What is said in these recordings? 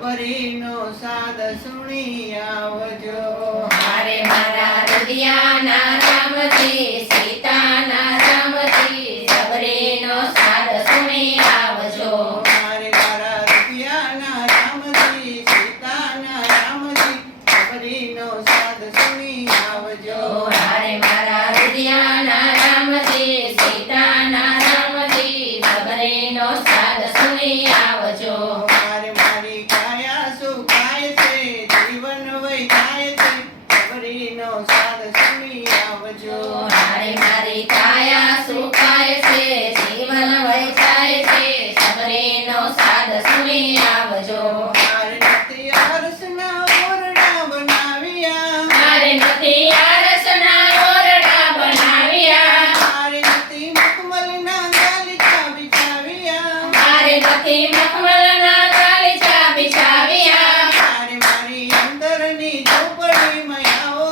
સબરીનો સાદ સુણી આવજો. મારે મારા હૃદયના રામજી સીતાના રામજી સબરીનો સાદ સુણી આવજો. મારે મારા રૂપિયાના રામજી સીતાના રામજી સબરીનો સાદ સુણી આવજો. મારે મારા હૃદયના રામજી સીતાના રામજી સબરીનો સાદ સુણી આવજો. મારે મારી કાયા સુખાય છે જીવન વૈતાય છે સબરીનો સાદ સુણી આવજો. મારે મારી કાયા સુખાય છે જીવન વૈસાય છે સબરીનો સાદ સુણી આવજો. મારે નથી આરસના ઓરડા બનાવ્યા. મારે નથી આરસના ઓરડા બનાવ્યા. મારે નથી મખમલના ગાલીચા બિછાવ્યા. મારે નથી મખમલના ગાલીચા બિછાવ્યા. મારે મારી અંદરની ઝૂંપડીમાં આવો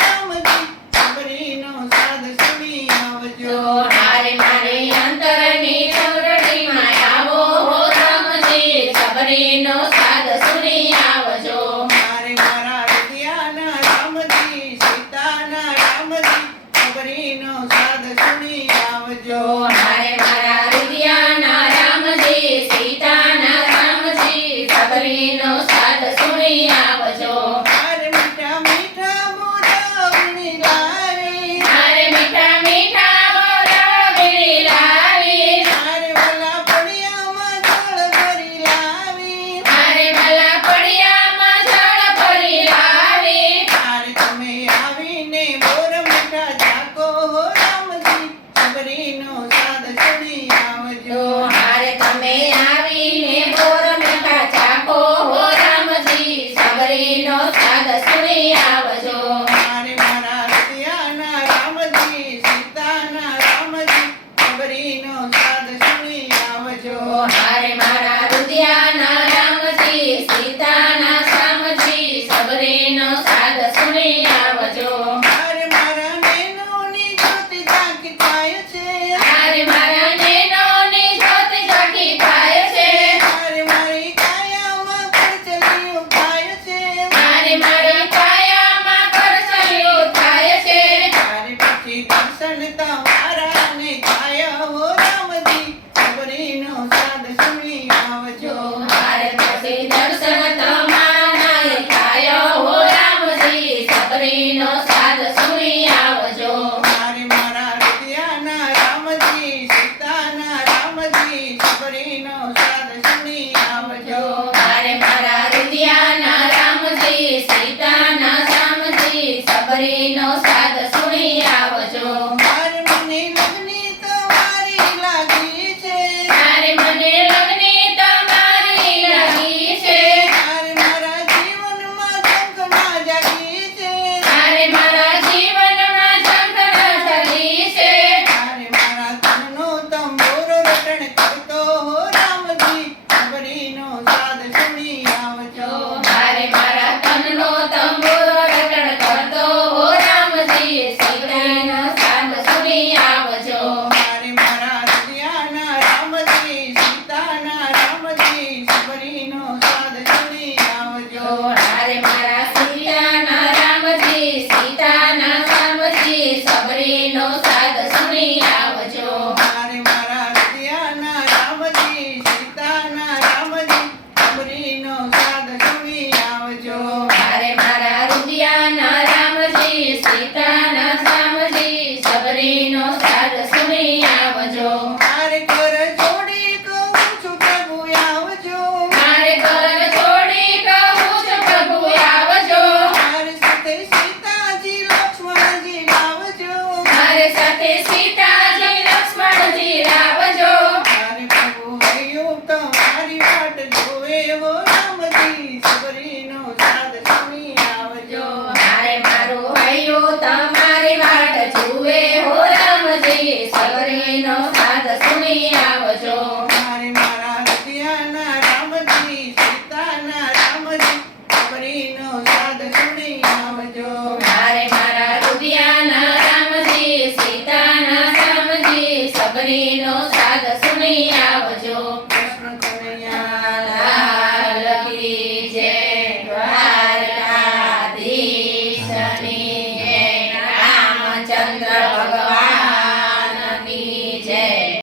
રામજી સબરીનો સાદ સુણી આવજો. મારે મારી અંતરની ચોરડીમાં આવો હો રામજી સબરીનો સાદ સુણી આવજો. મારે મારા હૃદયના રામજી સીતાના રામજી સબરીનો સાદ સુણી આવજો. મારે મારા હૃદયના રામજી સીતાના રામજી સબરીનો સાદ સુણી આવજો. મારે મીઠા મીઠા મોઢા વીણી લાવી. મારે મીઠા મીઠા મોઢા વીણી લાવી. મારે વાલા પડિયામાં જળ ભરી લાવી. મારે ભલા પડિયામાં જળ ભરી લાવી. મારે તમે આવીને મોર મીઠા જાકો હો રામજી સબરીનો સાદ સુણી આવજો. મારે તમે આવીને બોર મીઠા ચાખો હો રામજી સબરીનો સાદ સુણી આવજો. મારે મારા હૃદયના રામજી સીતાના રામજી સબરીનો સાદ સુણી આવજો. મારે મારા હૃદયના રામજી સીતાના રામજી સબરીનો સાદ સુણી આવજો. મારે મારા નેનોની જ્યોતિ ઝાંખી થાય છે. મારે મારા નેનોની જ્યોત ઝાંખી થાય છે. મારે મારી કાયામાં કરચલીઓ થાય છે. મારે મારી કાયામાં કરચલીઓ થાય છે. મારે પછી દર્શન તમારાને થાય હો રામજી સબરીનો સાદ સુણી આવજો. મારે પછી દર્શન તમારા થાય હો રામજી સબરીનો સાદ સુણી આવજો. મારે મારા હૃદયના રામજી સીતાના રામજી સબરીનો સાદ સુણી આવજો. મારે મારા હૃદયના રામજી સીતાના રામજી સબરીનો સાદ સુણી આવજો. મારે મને લગની તમારી લાગી છે. મારે મને લગની તમારી લાગી છે. મારે મારા જીવનમાં ઝંખના જાગી છે. મારે મારા જીવનમાં ઝંખના જાગી છે. મારે મારા તનનો તંબોરો રટણ કરતો હો રામજી સબરીનો સાદ સુણી આવજો. મારે મારા તનનો તંબુરો રટણ કરતો હો રામજી સબરીનો સાદ સુણી આવજો. મારે મારા હૃદયના રામજી સીતાના રામજી સબરીનો સાદ સુણી આવજો. મારે મારા